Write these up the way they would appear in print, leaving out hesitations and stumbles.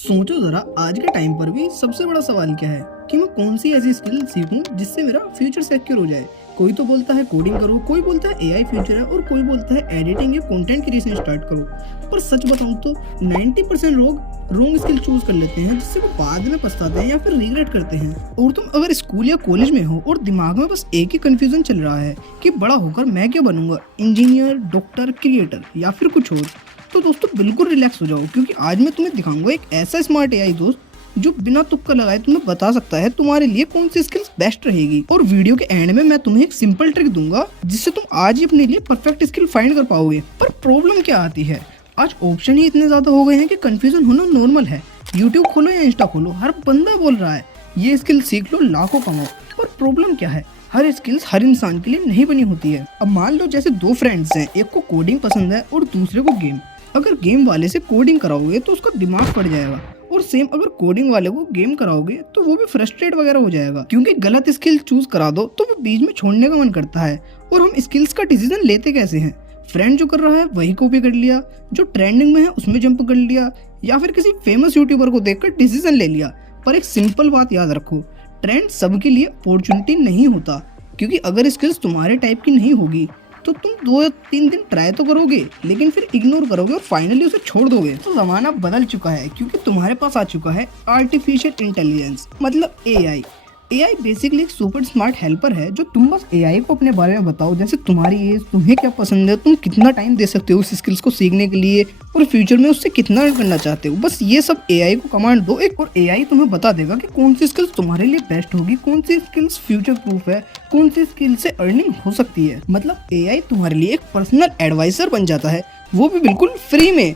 सोचो जरा, आज के टाइम पर भी सबसे बड़ा सवाल क्या है कि मैं कौन सी ऐसी स्किल सीखूं जिससे मेरा फ्यूचर सिक्योर हो जाए। कोई तो बोलता है कोडिंग करो, कोई बोलता है एआई फ्यूचर है और कोई बोलता है एडिटिंग या कंटेंट क्रिएशन स्टार्ट करो। पर सच बताऊं तो 90% लोग रॉन्ग स्किल चूज कर लेते हैं, जिससे वो बाद में पछताते हैं या फिर रिग्रेट करते हैं। और तुम अगर स्कूल या कॉलेज में हो और दिमाग में बस एक ही कंफ्यूजन चल रहा है कि बड़ा होकर मैं क्या बनूंगा, इंजीनियर, डॉक्टर, क्रिएटर या फिर कुछ और, तो दोस्तों बिल्कुल रिलैक्स हो जाओ, क्योंकि आज मैं तुम्हें दिखाऊंगा एक ऐसा स्मार्ट एआई दोस्त जो बिना तुक्का लगाए तुम्हें बता सकता है तुम्हारे लिए कौन सी स्किल्स बेस्ट रहेगी। और वीडियो के एंड में मैं तुम्हें एक सिंपल ट्रिक दूंगा जिससे तुम आज ही अपने लिए परफेक्ट स्किल फाइंड कर पाओगे। पर प्रॉब्लम क्या आती है, आज ऑप्शन ही इतने ज्यादा हो गए हैं कि कंफ्यूजन होना नॉर्मल है। यूट्यूब खोलो या इंस्टा खोलो, हर बंदा बोल रहा है ये स्किल सीख लो, लाखों कमाओ। पर प्रॉब्लम क्या है, हर स्किल्स हर इंसान के लिए नहीं बनी होती है। अब मान लो जैसे दो फ्रेंड्स हैं, एक को कोडिंग पसंद है और दूसरे को गेम। अगर गेम वाले से कोडिंग कराओगे तो उसका दिमाग पड़ जाएगा, और सेम अगर कोडिंग वाले को गेम कराओगे तो वो भी फ्रस्ट्रेट वगैरह हो जाएगा, क्योंकि गलत स्किल चूज करा दो तो वो बीच में छोड़ने का मन करता है। और हम स्किल्स का डिसीजन लेते कैसे हैं, फ्रेंड जो कर रहा है वही कॉपी कर लिया, जो ट्रेंडिंग में है उसमें जंप कर लिया, या फिर किसी फेमस यूट्यूबर को देखकर डिसीजन ले लिया। पर एक सिंपल बात याद रखो, ट्रेंड सबके लिए अपॉर्चुनिटी नहीं होता, क्योंकि अगर स्किल्स तुम्हारे टाइप की नहीं होगी तो तुम 2 या 3 दिन ट्राई तो करोगे, लेकिन फिर इग्नोर करोगे और फाइनली उसे छोड़ दोगे। तो जमाना बदल चुका है, क्योंकि तुम्हारे पास आ चुका है आर्टिफिशियल इंटेलिजेंस, मतलब एआई। एआई बेसिकली एक सुपर स्मार्ट हेल्पर है, जो तुम बस एआई को अपने बारे में बताओ, जैसे तुम्हारी एज, तुम्हें क्या पसंद है, तुम कितना टाइम दे सकते हो उस स्किल्स को सीखने के लिए, और फ्यूचर में उससे कितना अर्न करना चाहते हो। बस ये सब एआई को कमांड दो एक, और एआई तुम्हें बता देगा कि कौन सी स्किल्स तुम्हारे लिए बेस्ट होगी, कौन सी स्किल्स फ्यूचर प्रूफ है, कौन सी स्किल से अर्निंग हो सकती है। मतलब एआई तुम्हारे लिए एक पर्सनल एडवाइजर बन जाता है, वो भी बिल्कुल फ्री में।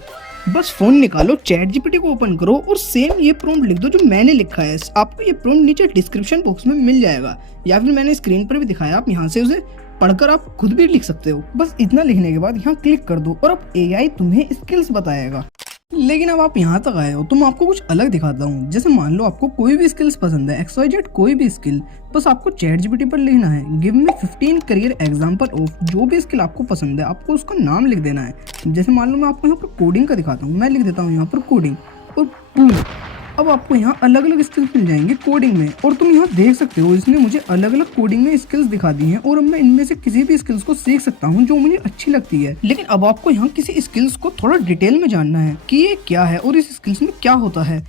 बस फोन निकालो, चैट जीपीटी को ओपन करो और सेम ये प्रॉम्प्ट लिख दो जो मैंने लिखा है। आपको ये प्रॉम्प्ट नीचे डिस्क्रिप्शन बॉक्स में मिल जाएगा, या फिर मैंने स्क्रीन पर भी दिखाया, आप यहाँ से उसे पढ़कर आप खुद भी लिख सकते हो। बस इतना लिखने के बाद यहाँ क्लिक कर दो और अब एआई तुम्हें स्किल्स बताएगा। लेकिन अब आप यहाँ तक आए हो तो मैं आपको कुछ अलग दिखाता हूँ। जैसे मान लो आपको कोई भी स्किल्स पसंद है, XYZ कोई भी स्किल, बस आपको चैट जीपीटी पर लिखना है give me 15 career example of, जो भी स्किल आपको पसंद है आपको उसका नाम लिख देना है। जैसे मान लो मैं आपको यहाँ पर कोडिंग का दिखाता हूँ, मैं लिख देता हूँ यहाँ पर कोडिंग और बूम, अब आपको यहाँ अलग अलग स्किल्स मिल जाएंगे कोडिंग में। और तुम यहाँ देख सकते हो इसने मुझे अलग अलग कोडिंग में स्किल्स दिखा दी हैं, और अब मैं इनमें से किसी भी स्किल्स को सीख सकता हूँ जो मुझे अच्छी लगती है। लेकिन अब आपको यहाँ किसी स्किल्स को थोड़ा डिटेल में जानना है कि ये क्या है और इस स्किल्स में क्या होता है,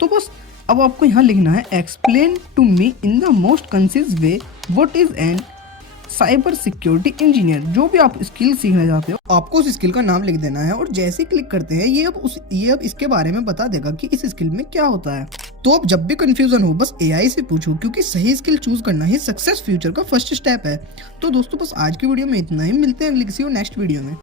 तो बस अब आपको यहाँ लिखना है explain to me in the most concise way what is an cyber security engineer. जो भी आप स्किल सीखना चाहते हो आपको उस स्किल का नाम लिख देना है, और जैसे ही क्लिक करते हैं ये अब इसके बारे में बता देगा कि इस स्किल में क्या होता है। तो अब जब भी कंफ्यूजन हो बस एआई से पूछो, क्योंकि सही स्किल चूज करना ही सक्सेस फ्यूचर का फर्स्ट स्टेप है। तो दोस्तों बस आज की वीडियो में इतना ही, मिलते हैं अगली किसी और नेक्स्ट वीडियो में।